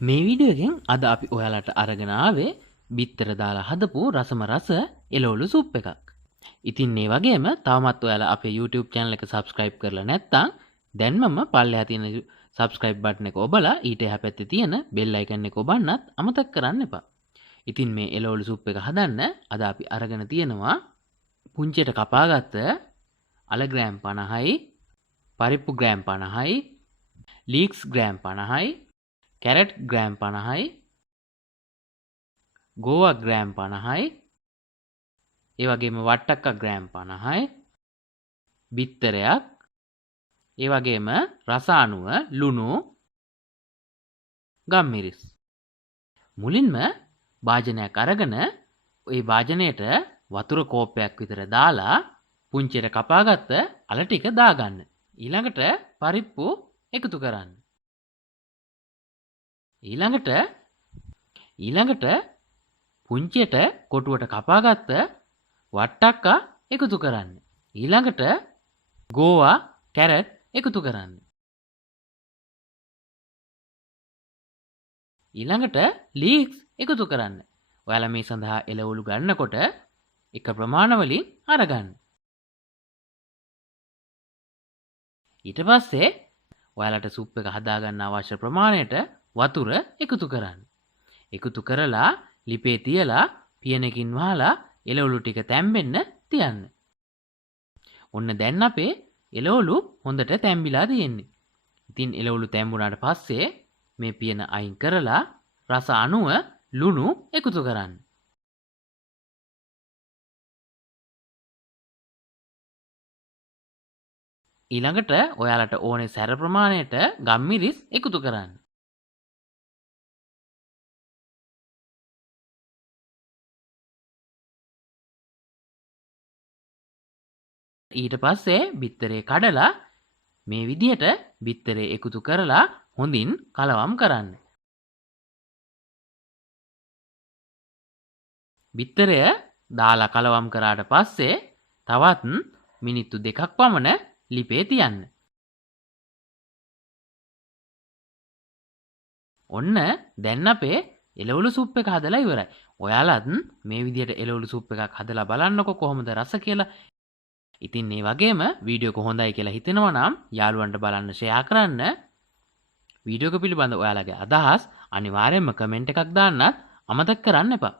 මේ වීඩියෝ එකෙන් අද අපි ඔයාලට අරගෙන ආවේ බිත්තර දාලා හදපු රසම රස එළවලු සුප් එකක්. ඉතින් මේ වගේම තවමත් ඔයාලා අපේ YouTube channel එක subscribe කරලා නැත්නම් දැන්මම පල්ලෙහා තියෙන subscribe button එක ඔබලා ඊට එහා පැත්තේ තියෙන bell icon එක ඔබන්නත් අමතක කරන්න එපා. ඉතින් මේ එළවලු සුප් එක හදන්න අද අපි අරගෙන තියෙනවා පුංචියට කපාගත්ත අල ග්‍රෑම් 50යි, පරිප්පු ග්‍රෑම් 50යි, leeks ග්‍රෑම් 50යි, කැරට් ග්‍රෑම් 50යි, ගෝවා ග්‍රෑම් 50යි, ඒ වගේම වට්ටක්ක ග්‍රෑම් 50යි, බිත්තරයක්, ඒ වගේම රස අණුව, ලුණු, ගම්මිරිස්. මුලින්ම භාජනයක් අරගෙන ওই භාජනයට වතුර කෝප්පයක් විතර දාලා පුංචියට කපාගත්ත අල ටික දාගන්න. ඊළඟට පරිප්පු එකතු කරන්න. ඊළඟට පුංචියට කොටුවට කපාගත්ත වට්ටක්කා එකතු කරන්න. ඊළඟට ගෝවා කැරට් එකතු කරන්න. ඊළඟට ලීක්ස් එකතු කරන්න. ඔයාලා මේ සඳහා එළවලු ගන්නකොට එක ප්‍රමාණ වලින් අරගන්න. ඊට පස්සේ ඔයාලට සුප් එක හදාගන්න අවශ්‍ය ප්‍රමාණයට වතුර එකතු කරන්න. එකතු කරලා ලිපේ තියලා පියනකින් වහලා එළවලු ටික තැම්බෙන්න තියන්න. ඔන්න දැන් අපේ එළවලු හොඳට තැම්බිලා තියෙන්නේ. ඉතින් එළවලු තැම්බුණාට පස්සේ මේ පියන අයින් කරලා රස අණුව ලුණු එකතු කරන්න. ඊළඟට ඔයාලට ඕනේ සැර ප්‍රමාණයට ගම්මිරිස් එකතු කරන්න. ඊට පස්සේ බිත්තරේ කඩලා මේ විදිහට බිත්තරේ එකතු කරලා හොඳින් කලවම් කරන්න. බිත්තරය දාලා කලවම් කරාට පස්සේ තවත් මිනිත්තු 2ක් පමණ ලිපේ තියන්න. ඔන්න දැන් අපේ එළවලු සුප් එක හදලා ඉවරයි. ඔයාලත් මේ විදිහට එළවලු සුප් එකක් හදලා බලන්නකො කොහොමද රස කියලා. ඉතින් මේ වගේම වීඩියෝ එක හොඳයි කියලා හිතෙනවා නම් යාළුවන්ට බලන්න ෂෙයා කරන්න. වීඩියෝ එක පිළිබඳ ඔයාලගේ අදහස් අනිවාර්යයෙන්ම කමෙන්ට් එකක් දාන්නත් අමතක කරන්න එපා.